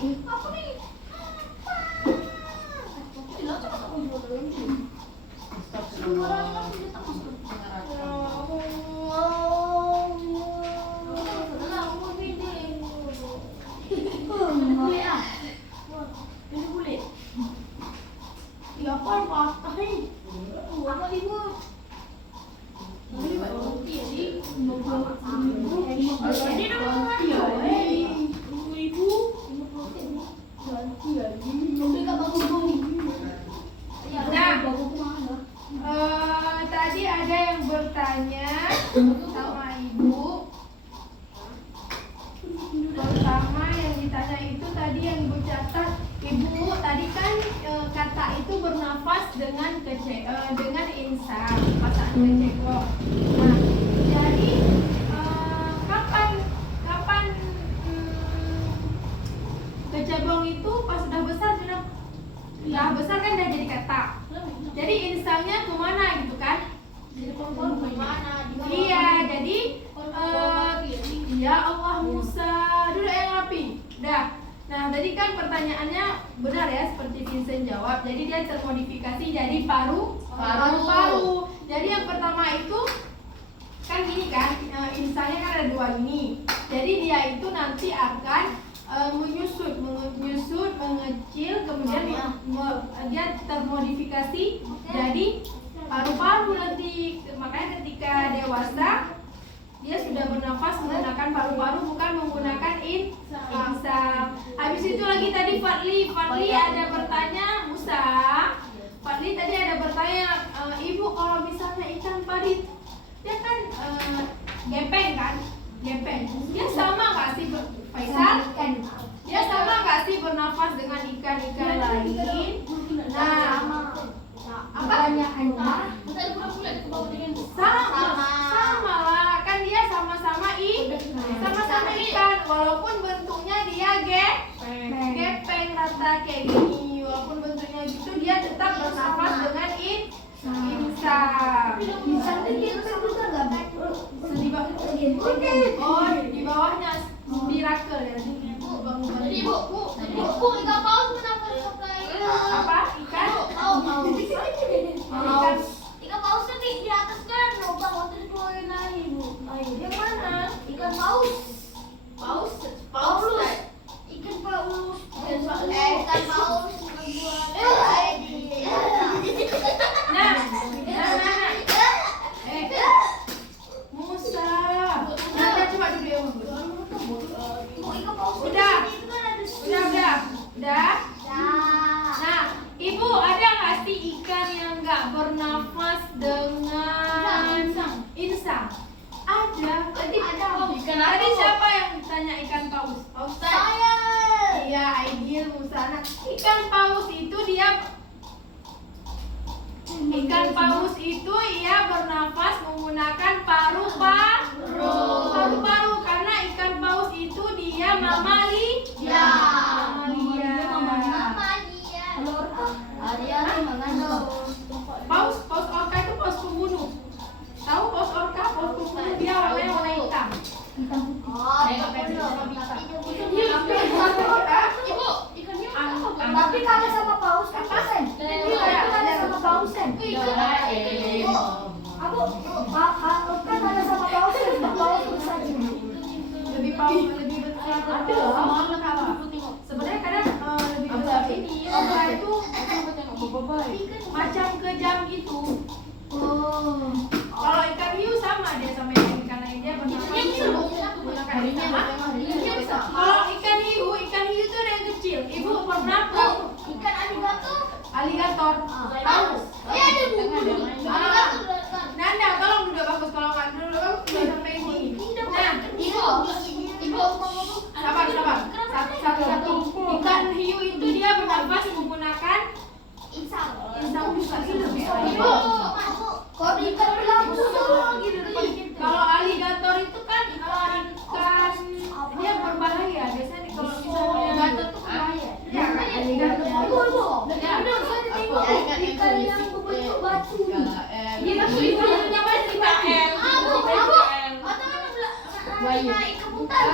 Tadi ada yang bertanya sama Ibu. Pertama yang ditanya itu tadi yang Ibu catat, Ibu tadi kan kata itu bernafas dengan insang, pasangan kecebong. Nah, jadi kapan kecebong itu pas sudah besar kan udah jadi kata. Jadi insangnya kemana gitu kan? Iya, jadi ya Allah Musa dulu yang rapi. Udah. Nah, tadi kan pertanyaannya benar ya seperti Vincent jawab. Jadi dia termodifikasi jadi paru-paru. Jadi yang pertama itu kan gini kan, insangnya kan ada 2 ini. Jadi dia itu nanti akan menyusut, mengecil, kemudian dia termodifikasi jadi paru-paru nanti. Makanya ketika dewasa dia sudah bernafas menggunakan paru-paru, bukan menggunakan insang. Habis itu lagi tadi Fadli ada bertanya, Musa. Fadli tadi ada bertanya, Ibu kalau misalnya ikan pari dia kan gepeng kan? Gepeng. Dia sama nggak sih Faisal? Dia sama nggak sih bernafas dengan ikan-ikan lain? Nah, apa? Pertanyaannya, Sama lah, kan dia sama-sama ikan, walaupun bentuknya dia gepeng rata kayak gini, walaupun bentuknya gitu dia tetap bernafas dengan insang. insang itu juga nggak Di bawah, di bawahnya miracle ya. Jadi ibu ikan paus kenapa pakai Apa? Ikan? paus? Ikan paus kan di atas kan lubang waktu dikeluarin air bu. Yang mana? Ikan paus. Paus. Ikan paus. Ikan paus. Nah. Musa. Nah, coba dulu ya, Bu. Ikan paus. Udah. Itu kan ada Udah. Nah, Ibu ada nggak sih ikan yang nggak bernafas dengan insang? Ada. Tadi siapa yang tanya ikan paus? Paus saya. Iya, Aidil, Musa. Nah, ikan paus itu ia bernafas menggunakan paru-paru karena ikan paus itu dia mamalia. Paus orca itu paus pembunuh. Tahu paus orca? Paus pembunuh dia warna hitam. Tapi kalau sama paus kan pasen. Itu ada sama pausen. Aku kan ada sama pausen. Paus besar juga. Lebih besar. Ada. Sebenarnya kadang lebih besar ini. Orca itu macam kejam gitu. Kalau ikan hiu sama dia sama ikan lain dia menggunakan insang. Kalau ikan hiu itu ada yang kecil. Ibu pernah Ikan aligator? Tahu? Nanda, tolong duduk bagus. Kalau nggak duduk bagus bisa sampai ini. Nah, sabar. Satu. Ikan hiu itu dia bernafas menggunakan insang juga gitu. Ibu, Kalau ikan pelabu kalau aligator itu kan ikan dia berbahaya. Biasanya kalau misalnya aligator itu berbahaya. Ya, aligator. Ikan yang berbentuk batu. Dia itu namanya ikan L. ikan butan.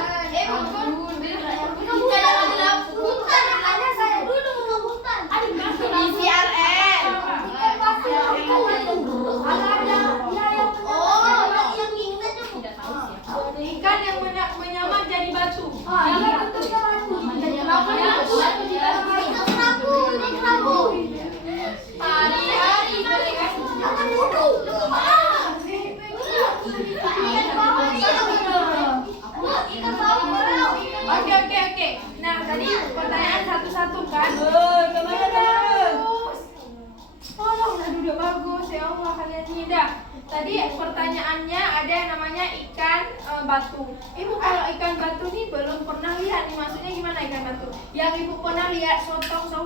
Ikan yang menyamar jadi batu. Yang bentuknya batu. Oke. Nah, tadi pertanyaan satu-satu kan? Bagus. Tolong duduk bagus, ya Allah kalian ini dah. Tadi pertanyaannya ada yang namanya ikan batu. Ibu kalau ikan batu nih belum pernah lihat nih, maksudnya gimana ikan batu? Yang ibu pernah lihat sotong. Ikan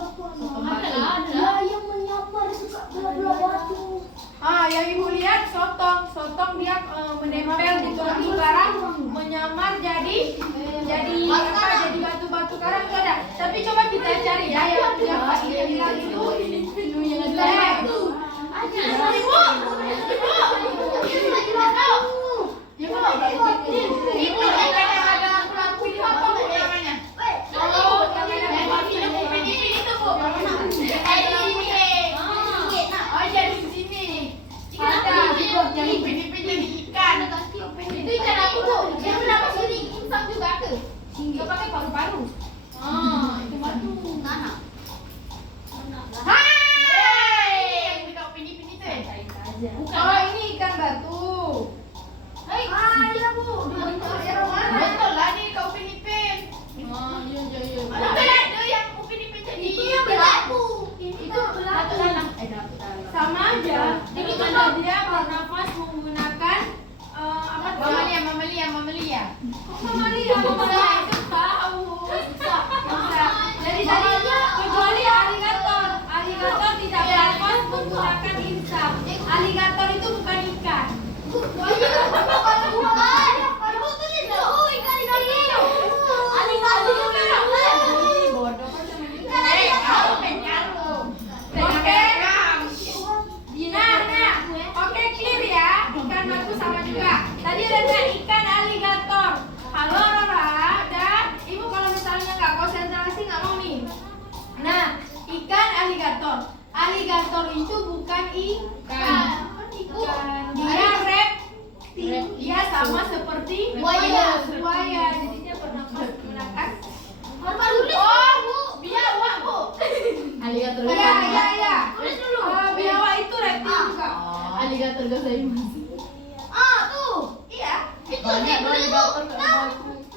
batu. Ya yang menyamar suka belah-belah batu. Yang ibu lihat sotong dia menempel di tepi karang, menyamar jadi batu karang itu ada. Tapi coba kita cari ya yang hilang itu. Ibu ikan yang ada lampu itu apa bu namanya? Itu bu. Jadi di sini. Ada yang ipin-ipin jadi ikan. Itu ikan apa bu? Dia kenapa sini insang juga ke? Dia pakai paru-paru. Itu batu. Yang kita ipin-ipin itu ya? Kalau ini ikan batu. Iya bu. Yang mana? Betul lah nih kau ipin-ipin. Betul ada yang ipin-ipin jadi. Itu yang ya? Mama Lia itu tahu. Bisa. Jadi tadinya kecuali aligator. Aligator tidak bernafas menggunakan insang. Aligator itu bukan ikan. Oke, clear ya. Ikan batu sama juga. Tadi ada ikan aligator. Halo Rora, dan ibu kalau misalnya nggak konsentrasi nggak mau nih. Nah, ikan aligator. Aligator itu bukan ikan. Dia reptil. Dia sama seperti buaya. Jadi dia bernafas menggunakan biawak, Bu. Aligator. Iya. Biawak itu reptil juga. Aligator gozaimasu. Iya.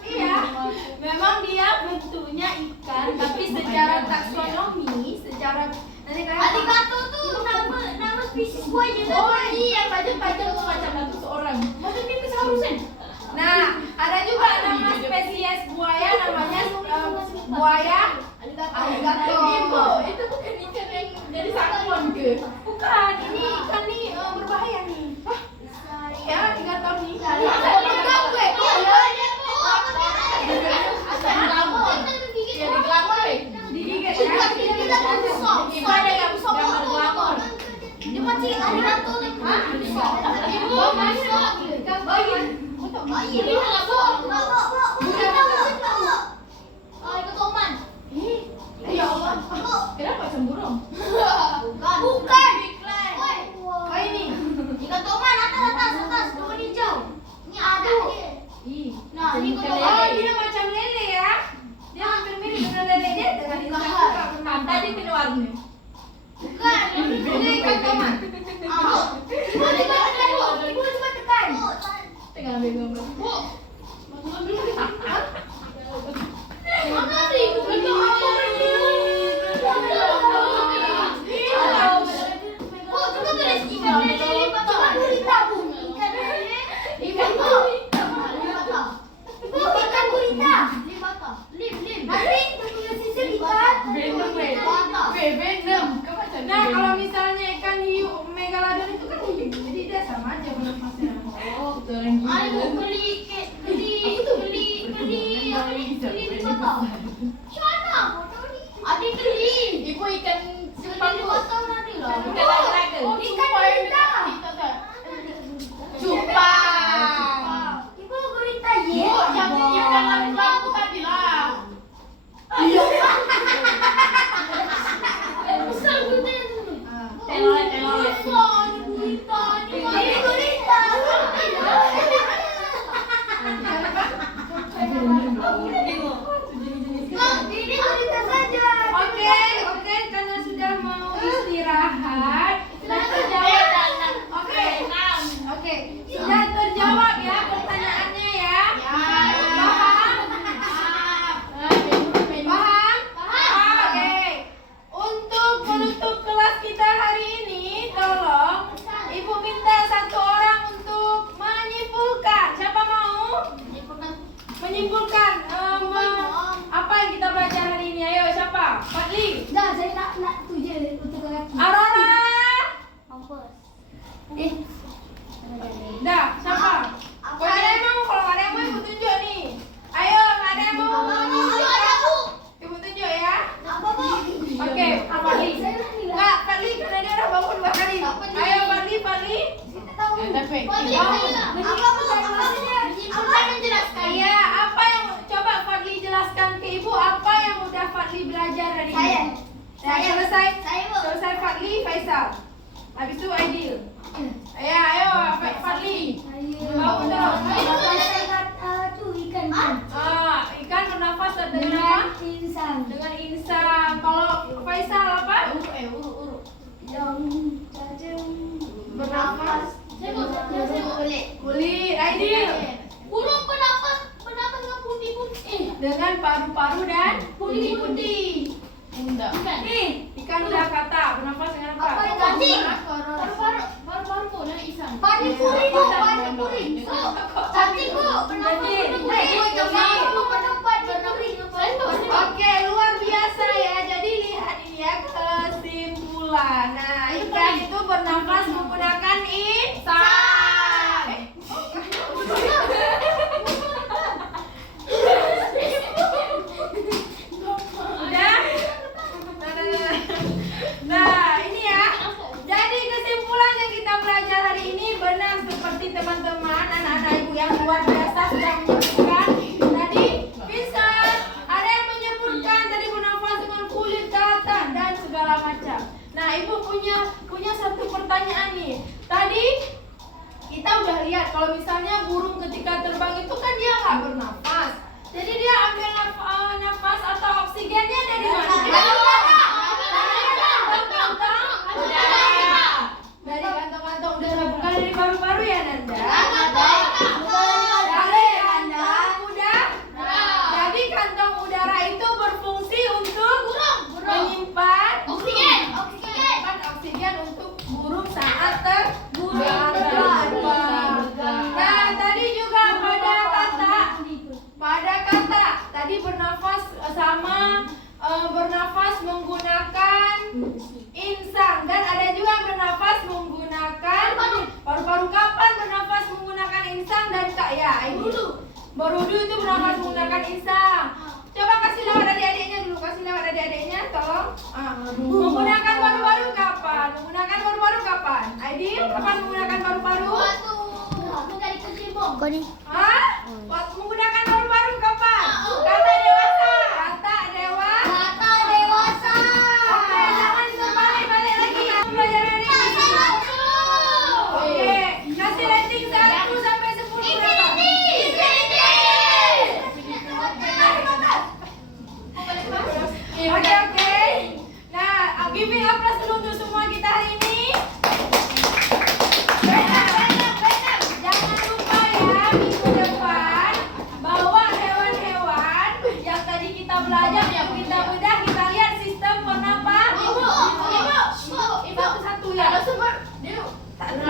Iya. Memang dia bentuknya ikan, tapi secara taksonomi, secara nanti kalian Aligator tuh nama spesies buaya juga. Oh iya, panjang-panjang tuh macam batu seorang. Macam dinosaurus. Nah, ada juga nama spesies buaya namanya buaya aligator. Itu bukan ikan yang dari salmon ke? Bukan, ini ikan nih berbahaya nih. Iya, aligator nih. Digigit ya. Gimana nggak bisa gambar glamor? Oh, masuk. Ikan bayi. Ya Allah. Kenapa cemburung? Bukan. Oh, ini. Ikan toman atas, toman hijau. Ini ada dia. Nah, ini ikan Oh, toman. dia macam lele ya. Dia hampir mirip dengan lele dia dengan insang juga benar. Tadi warna. Bukan. Ini ikan toman. Ibu coba tekan. Tengah ambil gambar. Mana sih? Bukan apa ini? Bu, coba tulis ikan lele coba gurita, Bu. Ikan lele, ikan gurita. Bu, ikan gurita. Lim. Nanti tulis sisir ikan. Venom. Nah, kalau misalnya ikan hiu megalodon itu kan hiu, jadi dia sama aja bernafasnya. Oh, orang Ayo gila. beli di kota. Sana, adik beli. Ibu ikan Simpang di kota nanti lah. Ikan laga. Oh, ikan gurita. Cupang. Ibu gurita Bu, ye. yang ikan lampu tadi lah. Besar gurita itu. Telolet. Gurita. Ini gurita. Ini gurita saja. Oke, karena sudah mau istirahat, sudah terjawab. Oke, sudah terjawab ya pertanyaannya ya. Paham? Oke. Untuk menutup kelas kita hari ini, tolong Ibu minta satu orang untuk menyimpulkan. Siapa mau? Menyimpulkan apa yang kita belajar hari ini? Ayo, siapa? Fadli. Dah, saya nak tu je untuk kaki. Aurora. Mampus. Dah, siapa? Kalau ada yang mau, kalau ada yang mau Ibu tunjuk nih. Ayo, ada yang mau? Ibu tunjuk ya. Oke, Fadli. Enggak, Fadli karena dia udah bangun 2 kali. Ayo, Fadli. Iya, apa yang coba Fadli jelaskan ke Ibu apa yang udah Fadli belajar hari ini? Selesai Fadli, Faisal. Habis itu Aidil. Ya, ayo Fadli. Bangun terus. Ikan bernafas dengan apa? Insan. Dengan insang. Kalau Faisal apa? Bernafas. Kulit. Aidil. Burung penafas dengan putih-putih. Dengan paru-paru dan putih-putih. Enggak. Ikan udah kata bernafas dengan apa? Apa yang cacing? Baru-baru kok dari Isan. Panipuri, Bu. Cacing, Bu. Penafas dengan nggak bernafas. Jadi dia ambil nafas atau oksigennya dari mana? Dari kantong-kantong udara, bukan dari paru-paru ya Nanda? Dari kantong udara. Jadi kantong udara itu berfungsi untuk menyimpan oksigen untuk burung saat terbang. Nah, tadi juga pada kata tadi bernafas sama bernafas menggunakan insang, dan ada juga bernafas menggunakan paru-paru. Kapan bernafas menggunakan insang dan berudu itu bernafas menggunakan insang. Coba kasih lewat adik-adiknya dulu, kasih lewat adik-adiknya, tolong. Menggunakan paru-paru kapan? Menggunakan paru-paru kapan? Aidil, kapan menggunakan paru-paru? Hah? Menggunakan paru-paru kapan? Kata dewasa. Oke, jangan terbalik lagi. Belajar dari ini. Oke, kasih rating 1 sampai 10 berapa? Oke. Nah, giving applause dulu untuk semua kita hari ini. Benar. Jangan lupa ya, minggu depan bawa hewan-hewan yang tadi kita belajar, yang kita bedah, kita lihat sistem pernapasan. Ibu, satu ya. Tak ada.